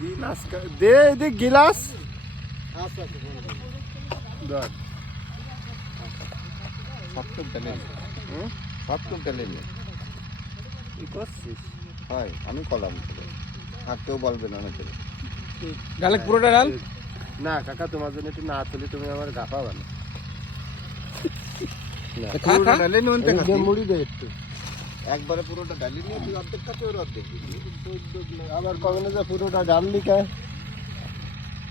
গিলাস দে, এদিক গিলাস ধর। কি করছিস? আমি কলাম আর কেউ বলবে না অনেকে ডালে পুরোটা ডাল না কাকা, তোমার জন্য একটু না তুলি, তুমি আমার গাফা বানো। খা খা মুড়ি দে একটু। একবারে পুরোটা ডালি নিয়ে তুই অর্ধেক খাতে ওর অর্ধেক দিবি। আবার কবে না যে পুরোটা ডাল লিখায়,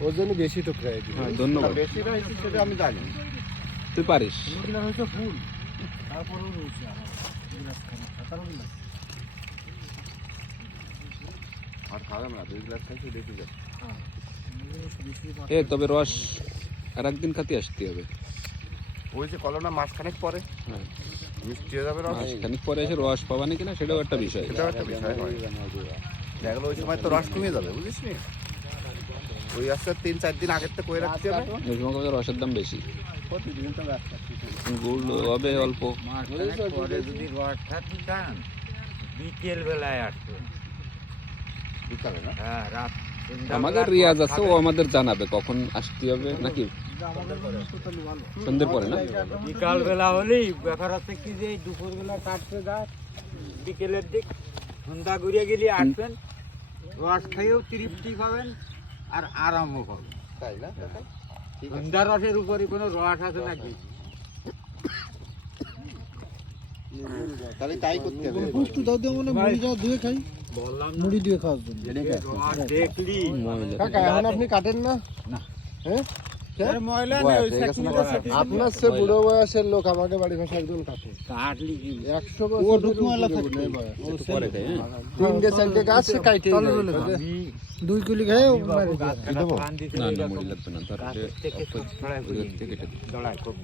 ওর জন্য বেশি টুকরাই দিবি। হ্যাঁ, ধন্যবাদ। বেশি রয়েছে সেটা আমি জানি। তুই পারিস। আর খাওয়াম না, 2 গ্লাস খাইছি বেশি যাবে। তবে রস আর একদিন খাতে আসতে হবে। ওই যে কলমটা মাসখানেক পরে হ্যাঁ, মিষ্টি হয়ে যাবে রস। খানিক পরে এসে রস পাবা না কিনা সেটাও একটা বিষয়। সেটাও একটা বিষয় হয়। দেখলো ওই সময় তো রস কমে যাবে, বুঝিস নি? ওই আসতে 3-4 দিন আগের থেকে কয়ে রাখতে হবে। এই সময় কত রসের দাম বেশি। প্রতিদিন তো ব্যবসা। গুড় হবে অল্প। পরে যদি রস থাকতে চান বিকেল বেলায় আসবেন। বিকালে না? হ্যাঁ, রাত আমাদের রিয়াজ আছে, ও আমাদের জানাবে কখন আসতে হবে নাকি সন্ধ্যের পরে না। বিকাল বেলা হলেই ব্যাপার আছে কি যে দুপুর বেলা কাটতে গাছ, বিকেলের দিক সন্ধ্যা ঘুরিয়ে গেলে আসবেন, রস খেয়েও তৃপ্তি পাবেন আর আরামও পাবেন। তাই না? ঠিক আছে। সন্ধ্যা রসের উপরে কোনো রস আছে নাকি? তাহলে তাই করতে হবে। বললাম মুড়ি দিয়ে খাওয়ার জন্য। রস দেখলি কাকা এখন আপনি কাটেন না? হ্যাঁ, ময়লা আপনার সে বুড়ো বয়সের লোক আমাকে বাড়ি ভাষা একজন কাটে। কাটলি কি 100 বছর ময়লা থাকতে পরে খাই, হ্যাঁ। 3-4 গাছ সে কাটে। 2 কিলো খায় না না মুড়ি লাগবে না, তার থেকে কেটে থেকে দড়াই খুব